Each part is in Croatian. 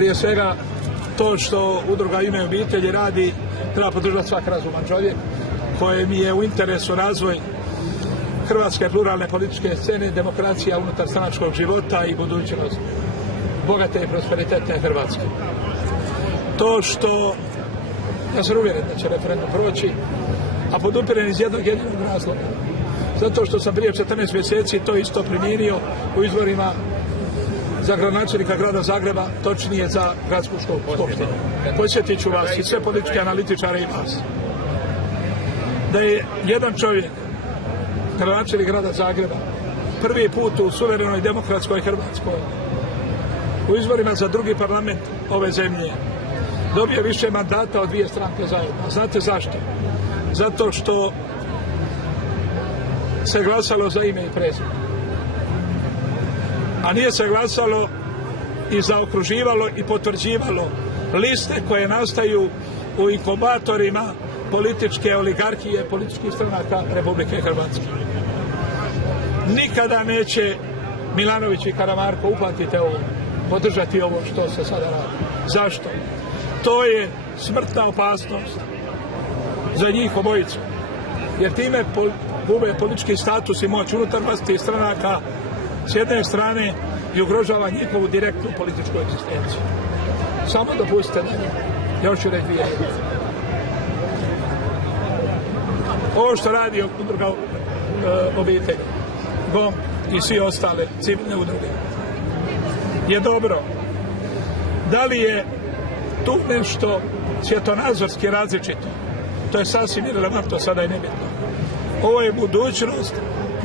Prije svega, to što udruga Ime obitelji radi, treba podržati svak razuman čovjek kojem je u interesu razvoj hrvatske pluralne političke scene, demokracija unutar stranačkog života i budućnost bogate i prosperitetne Hrvatske. To što, ja sam uvjeren da će referendum proći, a podupirem iz jednog jedinog razloga. Zato što sam prije 14 mjeseci to isto primijenio u izborima za gradonačelnika grada Zagreba, točnije za gradsku skupštinu. Podsjetit ću vas i sve političke analitičare i vas da je jedan čovjek, gradonačelnik grada Zagreba, prvi put u suverenoj demokratskoj Hrvatskoj u izborima za drugi parlament ove zemlje dobio više mandata od dvije stranke zajedno. Znate zašto? Zato što se glasalo za ime i prezime. A nije se glasalo i zaokruživalo i potvrđivalo liste koje nastaju u inkubatorima političke oligarhije, političkih stranaka Republike Hrvatske. Nikada neće Milanović i Karamarko, uplatite ovo, podržati ovo što se sada radi. Zašto? To je smrtna opasnost za njih obojicu. Jer time gube politički status i moć unutar vlastitih stranaka s jedne strane i ugrožava njihovu direktnu političku egzistenciju. Samo dopustite da još ću reći dvije. Ovo što radi udruga obitelji, GONG i svi ostale civilne udruge je dobro. Da li je tu nešto svjetonazorski različito? To je sasvim irelevantno, sada je nebitno. Ovo je budućnost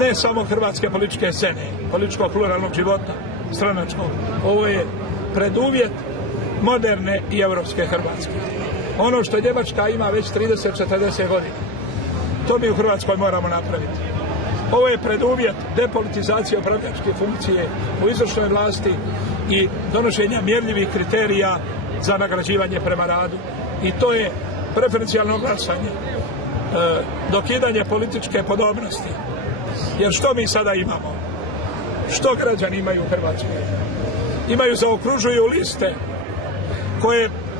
ne samo hrvatske političke scene, političkog pluralnog života, stranačkog. Ovo je preduvjet moderne i europske Hrvatske. Ono što Njemačka ima već 30-40 godina, to mi u Hrvatskoj moramo napraviti. Ovo je preduvjet depolitizacije upravljačke funkcije u izvršnoj vlasti i donošenja mjerljivih kriterija za nagrađivanje prema radu. I to je preferencijalno glasanje, dokidanje političke podobnosti. Jer što mi sada imamo? Što građani imaju u Hrvatskoj? Imaju, zaokružuju liste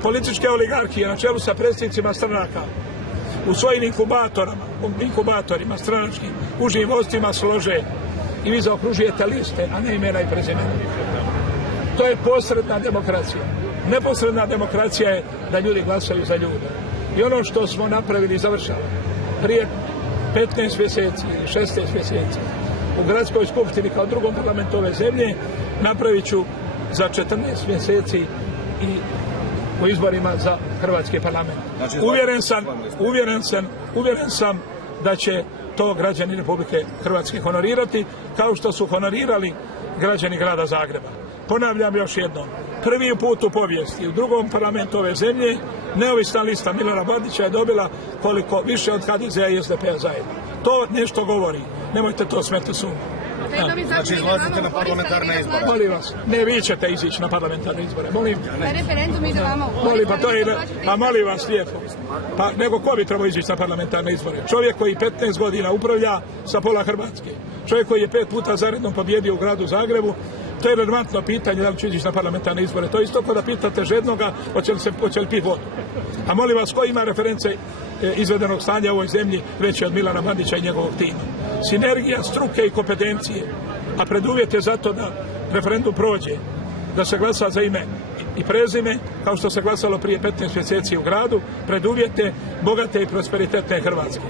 političke oligarhije na čelu sa predsjednicima stranaka u svojim inkubatorima stranačkim, užim vodstvima slože i vi zaokružujete liste, a ne imena i prezimena. To je posredna demokracija. Neposredna demokracija je da ljudi glasaju za ljude. I ono što smo napravili završava prije 15 mjeseci ili 16 mjeseci u gradskoj skupštini kao drugom parlamentu ove zemlje, napravit ću za 14 mjeseci i u izborima za hrvatski parlament. Uvjeren sam da će to građani Republike Hrvatske honorirati, kao što su honorirali građani grada Zagreba. Ponavljam još jednom, prvi put u povijesti u drugom parlamentu ove zemlje neovisna lista Milana Bandića je dobila koliko više od HDZ-a i SDP-a zajedno. To nešto govori. Nemojte to smeti sumnju. Znači izlazite na parlamentarne izbore? Molim vas, ne, vi ćete izići na parlamentarne izbore. Molim. Referendum ide vama u molim, pa molim vas lijepo. Pa nego ko bi trebao izići na parlamentarne izbore? Čovjek koji 15 godina upravlja sa pola Hrvatske. Čovjek koji je 5 puta zaredom pobjedio u gradu Zagrebu. To je relevantno pitanje da li će izići na parlamentarne izbore. To je isto kao da pitate žednoga hoće li piti vodu. A molim vas, ko ima reference izvedenog stanja u ovoj zemlji veće od Milana Bandića i njegovog tima? Sinergija struke i kompetencije, a preduvjet je zato da referendum prođe, da se glasa za ime i prezime, kao što se glasalo prije 15 mjeseci u gradu, preduvjete bogate i prosperitetne Hrvatske.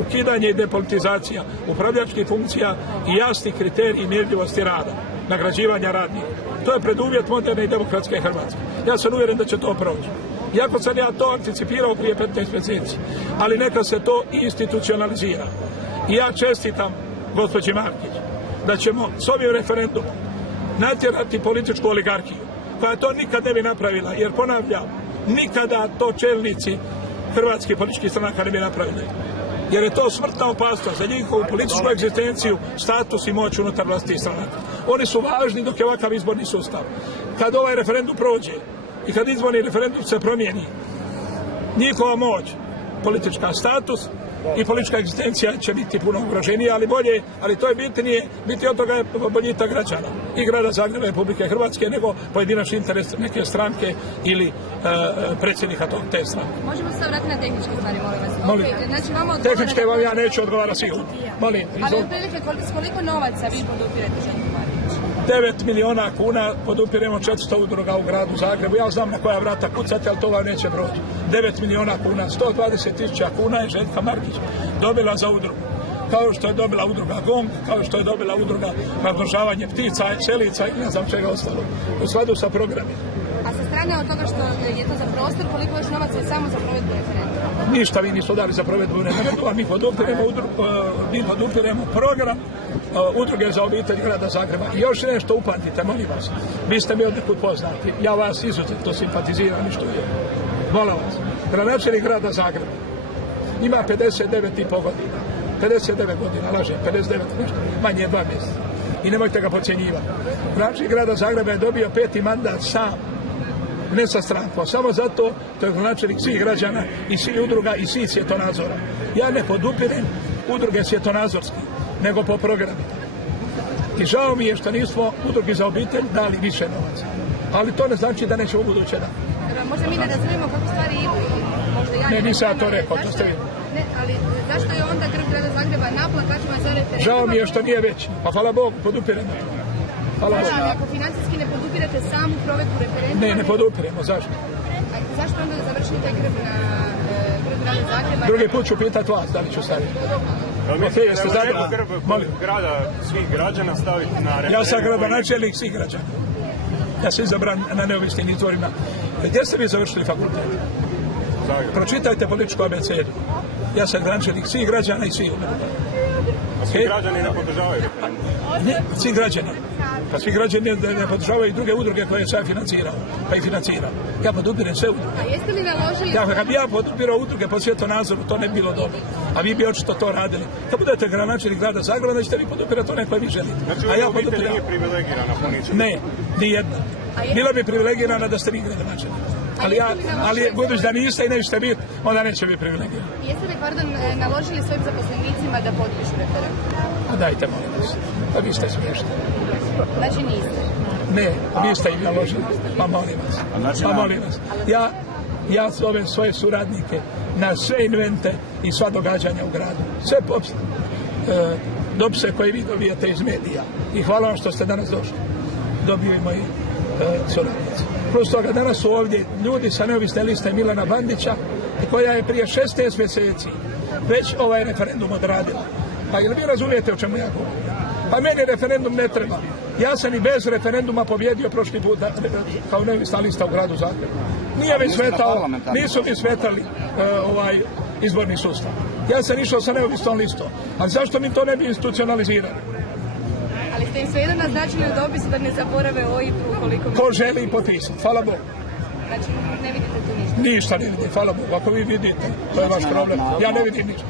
Ukidanje i depolitizacija upravljačkih funkcija i jasni kriteriji mjerljivosti rada, nagrađivanja radnika. To je preduvjet moderne i demokratske Hrvatske. Ja sam uvjeren da će to proći. Iako sam ja to anticipirao prije 15 mjeseci, ali neka se to institucionalizira. I ja čestitam gospođi Markić da ćemo s ovim referendumom natjerati političku oligarhiju, koja to nikad ne bi napravila, jer ponavljam, nikada to čelnici hrvatskih političkih stranaka ne bi napravili. Jer je to smrtna opasnost za njihovu političku egzistenciju, status i moć unutar vlastitih stranaka. Oni su važni dok je ovakav izborni sustav. Kad ovaj referendum prođe i kad izborni referendum se promijeni, njihova moć, politička status i politička egzistencija će biti puno ugroženija, ali to je bitnije, biti od toga je boljitak građana i grada Zagreba i Republike Hrvatske nego pojedinačni interes neke stranke ili predsjednika te stranke. Možemo se vratiti na tehničke stvari, molim vas. Molim. Znači, tehničke vam ja neću odgovarati sigurno. Molim. Ali otprilike s koliko novaca vi podupirete Željko Marković? 9 milijuna kuna podupiremo 400 udruga u gradu Zagrebu. Ja znam na koja vrata kucate, ali to vam neće proći. 9 milijuna kuna, 120.000 kuna je Željka Markić dobila za udrugu. Kao što je dobila udruga GONG, kao što je dobila udruga razmnožavanje ptica, selica i ne znam čega ostalo. U skladu sa programima. A sa strane od toga što je to za prostor, koliko još novaca je samo za provedbu referenduma? Ništa vi nisu dali za provedbu referenduma, mi podupiremo program udruge za obitelj grada Zagreba. I još nešto upamtite, molim vas. Vi ste mi odnekud poznati. Ja vas izuzetno simpatiziram i štujem. Molim vas. Gradonačelnik grada Zagreba ima 59,5 godina. 59 godina, lažem, 59 nešto, manje je 2 mjeseca. I nemojte ga podcjenjivati. Gradonačelnik grada Zagreba je dobio 5. mandat sam, ne sa strankom, samo zato to je gradonačelnik svih građana i svih udruga i svih svjetonazora. Ja ne podupirem udruge svjetonazorski, nego po programima. I žao mi je što nismo udrugi za obitelj dali više novaca. Ali to ne znači da nećemo buduće dati. Možda mi ne razumijemo kako stvari idu. Ne, nisam ja to rekao, to ste vi. Ne, ali zašto je onda grb grada Zagreba na plakatima za referendum? Žao mi je što nije veći. Pa hvala Bogu, podupiremo. Hvala Bogu. Ali ako financijski ne podupirate samu provedbu referenduma... Ne podupiremo, zašto? A zašto onda završili taj grb na grb grada Zagreba? Drugi put ću pitati vas da li ću staviti. Jeste zadovoljni grb grada svih građana staviti na referendum? Ja sam gradonačelnik svih građana. Ja sam izabran na neovisnim izvorima. Gdje ste vi završili fakultet? Zagreb. Pročitajte političku abecedu. Ja sam gradonačelnik svih građana i svih udruga. A svi građani ne podržavaju referendum? Ne, svi građani. Pa svi građani ne podržavaju i druge udruge koje sam financirao. Pa i financirao. Ja podupirem sve udruge. A jeste li naložili... Kad bi ja podupirao udruge po svjetonazoru, to ne bi bilo dobro. A vi bi očito to radili. Kad budete gradonačelnik grada Zagreba, da ćete vi podupirati one koje vi želite. Znači, a ja obitelj nije privilegirana po ničemu? Ne, nijedna. Bila bi privilegirana da ste vi gradonačelnik. Ali budući da niste i nećete biti, onda neće biti privilegirani. Jeste li, naložili svojim zaposlenicima da potpišu referendum? A dajte, molim vas. Pa vi ste smiješni. Znači niste? Ne, vi ste im naložili. Pa molim vas. Pa molim vas. Ja zovem svoje suradnike na sve invente i sva događanja u gradu. Sve dopise koje vi dobijete iz medija. I hvala vam što ste danas došli. Dobiju i moji suradnici. Plus toga, danas su ovdje ljudi sa neovisne liste Milana Bandića, koja je prije 16 mjeseci već ovaj referendum odradila. Pa jel vi razumijete o čemu ja govorim? Pa meni referendum ne treba. Ja sam i bez referenduma pobjedio prošli put kao neovisna lista u gradu Zagrebu. Nisu mi smetali ovaj izborni sustav. Ja sam išao sa neovisnom listom. Ali zašto mi to ne bi institucionalizirali? Ali ste im svejedno naznačili u dopisu da ne zaborave OIB ukoliko... Ko želi potpisati, hvala Bogu. Znači, ne vidite tu ništa? Ništa ne vidim, hvala Bogu. Ako vi vidite, to je vaš problem. Ja ne vidim ništa.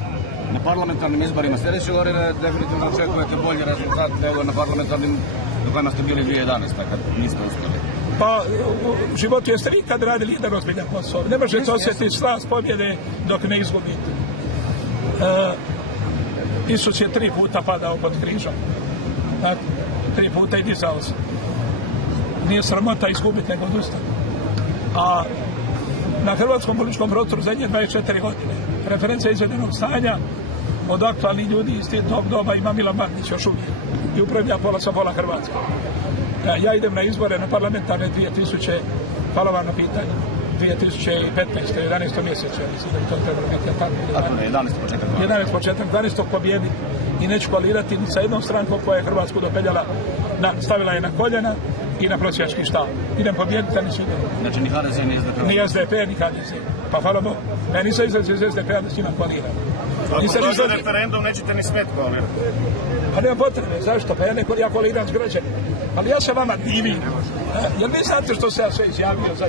Na parlamentarnim izborima sljedeće godine definitivno očekujete bolji rezultat nego na parlamentarnim do kojima ste bili 2011. kad niste uspjeli. Pa u životu jeste vi kad radili jedan ozbiljan posao. Ne možete osjetiti slast pobjede dok ne izgubite. Isus je 3 puta padao pod križom. Tako, 3 puta i dizao se. Nije sramota izgubiti nego odustati. A na hrvatskom političkom prostoru zadnje 24 godine referencija izvedenog stanja od aktualnih ljudi iz tog doba ima Milan Bandić još uvijek i upravlja pola Hrvatske. Ja idem na izbore na parlamentarne 2000, hvala vam na pitanju, 2015. 11. mjesecu, ja mislim da bi to trebalo biti tako. 11. početak, 12. pobjedi i neću koalirati ni sa jednom strankom koja je Hrvatsku dopeljala, stavila je na koljena i na prosjački štab. Idem pobijediti, a nisu idem. Znači ni HDZ, ni SDP? Ni SDP, ni HDZ. Pa hvala Bogu. Ja nisam izlazio iz SDP-a da s njima koalirati. Ako dođe referendum, nećete ni smet koalirati. Pa nema potrebe, zašto? Pa ja koaliram s građanima. Ali ja se vama divim. Jel vi znate što se ja sve izjavio za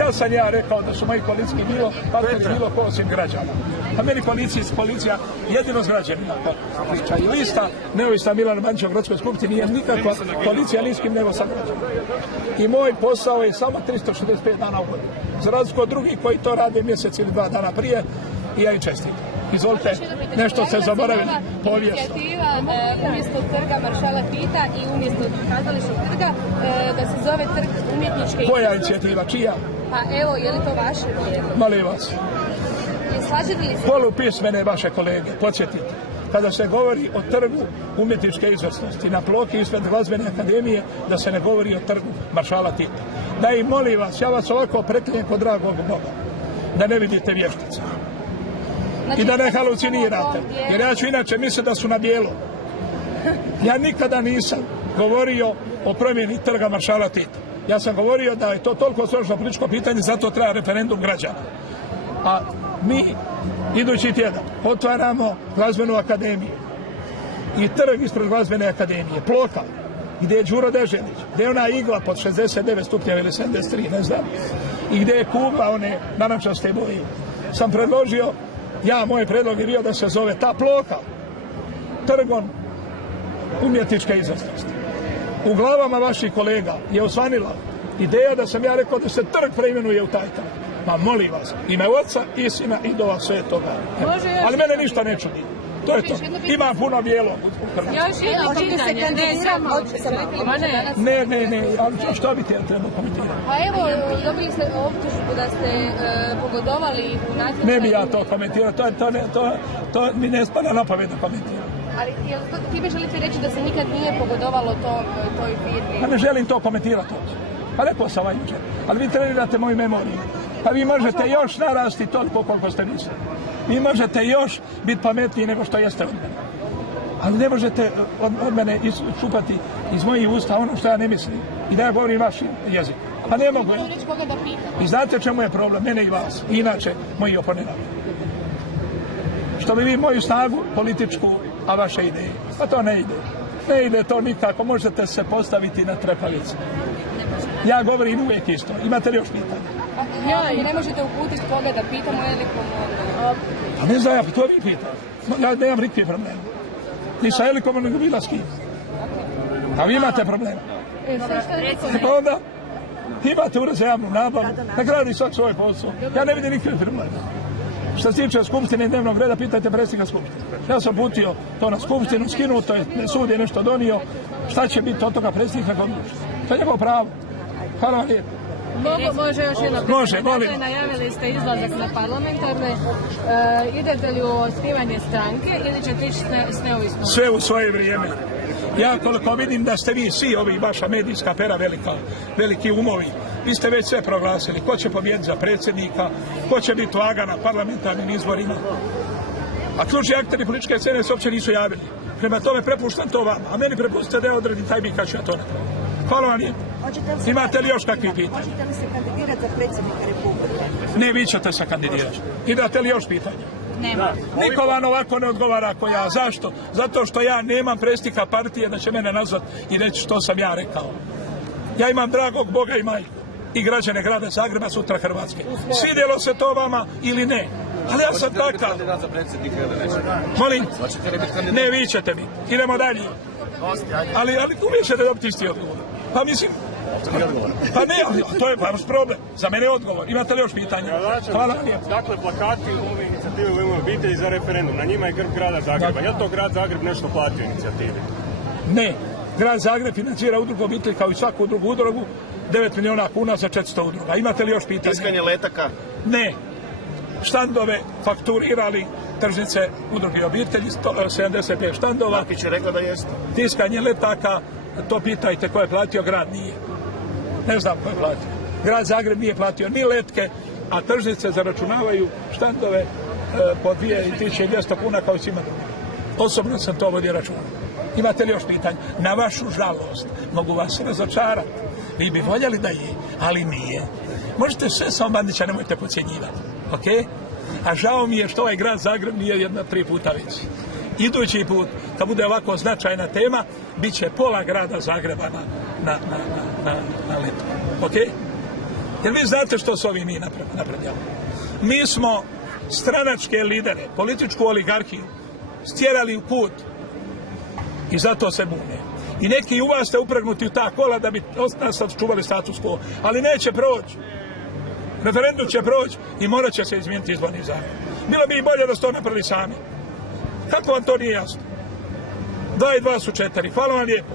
ja sam rekao da su moji koalicijski partneri bilo ko osim građana. A meni policija jedino s građanima priča. I lista neovisna Milana Bandića u Gradskoj skupštini nije nikakva koalicija ni s kim nego sa građanima. I moj posao je samo 365 dana u godinu. Za razliku od drugih koji to rade mjesec ili 2 dana prije i ja im čestitam. Izvolite, nešto se zaboravili, povijest. Inicijativa umjesto trga Maršala Tita i umjesto kazališnog trga da se zove trg umjetničke. Koja inicijativa, čija? Pa evo, je li to vaše prijedlog? Molim vas. Slažete li se? Polupismene vaše kolege, podsjetite. Kada se govori o trgu umjetničke izvrsnosti na ploki ispred Glazbene akademije, da se ne govori o trgu Maršala Tita. Da i molim vas, ja vas ovako preklinjem kod dragog Boga, da ne vidite vještice. I da ne halucinirate, jer ja ću inače misliti da su na bijelo. Ja nikada nisam govorio o promjeni trga Maršala Tita. Ja sam govorio da je to toliko složeno političko pitanje, zato treba referendum građana. A mi idući tjedan otvaramo Glazbenu akademiju i trg ispred Glazbene akademije, ploka, gdje je Đuro Deželić, gdje je ona igla pod 69 stupnjeva ili 73, ne znam, i gdje je kugla one narančaste boje. Sam predložio, moj predlog je bio da se zove ta ploka trgom umjetničke izvrsnosti. U glavama vaših kolega je osvanila ideja da sam ja rekao da se trg preimenuje u taj trg. Ma molim vas, ime Oca i Sina i Duha Svetoga. Ali mene ništa ne čudi. To je to. Ima puno bijelo u Hrvatskoj. Još jedno pitanje. Ne, ali što bi ti trebao komentirati? Pa evo, dobili ste optužbu da ste pogodovali u natječaju. Ne bi ja to komentirao, to mi ne spada na pamet da komentiram. Ali time želite reći da se nikad nije pogodovalo toj firmi? Pa ne želim to komentirati ovdje. Pa rekao sam vam jučer. Ali vi trenirate moju memoriju. Pa vi možete još narasti toliko koliko ste mislili. Vi možete još biti pametniji nego što jeste od mene. Ali ne možete od mene čupati iz mojih usta ono što ja ne mislim. I da ja govorim vašim jezikom. Pa ne mogu. I znate čemu je problem? Mene i vas. I inače, moji oponenti. Što bi vi moju snagu političku, a vaše ideje. Pa to ne ide. Ne ide to nikako. Možete se postaviti na trepavicu. Ja govorim uvijek isto. Imate li još pitanja? Ne možete uputiti koga da pitamo Elikom? Pa ne znam, to vi pitate. Ja nemam nikakve probleme. Ni sa Elikom, nego bila s kim. A vi imate probleme. Pa onda imate ured za javnu nabavu. Nek radi svak svoj posao. Ja ne vidim nikakve probleme. Što se tiče skupštine i dnevnog reda, pitajte predsjednika skupštine. Ja sam putio to na skupštinu, skinuto je, sud je nešto donio. Šta će biti od toga predsjednika kod odluči? To je njegovo pravo. Hvala vam lijepo. Može još jedno pitanje. Može, molim. Najavili ste izlazak na parlamentarne. Idete li u osnivanje stranke ili ćete ići s neovisnom? Sve u svoje vrijeme. Ja koliko vidim da ste vi svi ovi vaša medijska pera veliki umovi, vi ste već sve proglasili. Ko će pobijediti za predsjednika, ko će biti vaga na parlamentarnim izborima. A ključni akteri političke scene se uopće nisu javili. Prema tome prepuštam to vama, a meni prepustite da ja odredim taj kad ću ja to napraviti. Hvala vam lijepo. Imate li još kakvih pitanja? Možete li se kandidirati za predsjednika Republike? Ne, vi ćete se kandidirati. Imate li još pitanja? Nema. Niko vam ovako ne odgovara ako ja. Zašto? Zato što ja nemam predsjednika partije da će mene nazvati i reći što sam ja rekao. Ja imam dragog Boga i majku i građane grada Zagreba, sutra Hrvatske. Svidjelo se to vama ili ne? Ali ja sam takav. Kandidat za predsjednika ili neće? Molim? Hoćete li biti kandidat? Ne, vi ćete biti. Idemo dalje. Ali uvijek ćete dobiti isti odgovor. Pa mislim... Pa ne, ali to je vaš problem. Za mene je odgovor. Imate li još pitanja? Hvala vam lijepo. Dakle, plakati ove inicijative u ime obitelji za referendum. Na njima je grb grada Zagreba. Je li to grad Zagreb nešto platio inicijativi? Ne. Grad Zagreb financira udrugu obitelji kao i svaku drugu udrugu. 9 milijuna kuna za 400 udruga. Imate li još pitanja? Tiskanje letaka? Ne. Štandove fakturirali tržnice udruge obitelji, 75 štandova. Markić je rekla da jeste. Tiskanje letaka, to pitajte ko je platio, grad nije. Ne znam ko je platio. Grad Zagreb nije platio ni letke, a tržnice zaračunavaju štandove po 2200 kuna kao i svima drugima. Osobno sam to vodio računa. Imate li još pitanja? Na vašu žalost mogu vas razočarati. Vi bi voljeli da je, ali nije. Možete sve samo Bandića, nemojte podcjenjivati. Ok? A žao mi je što ovaj grad Zagreb nije 3 puta već. Idući put, kad bude ovako značajna tema, bit će pola grada Zagreba na letu. Ok? Jer vi znate što su ovi mi napravljali. Mi smo stranačke lidere, političku oligarhiju stjerali u put i zato se bune. I neki u vas ste upregnuti u ta kola da bi nas čuvali status quo. Ali neće proći. Referendum će proći i morat će se izmijeniti izborni zakon. Bilo bi i bolje da ste to napravili sami. Kako vam to nije jasno? 2 i 2 su 4. Hvala vam lijepo.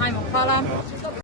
Hajmo, hvala.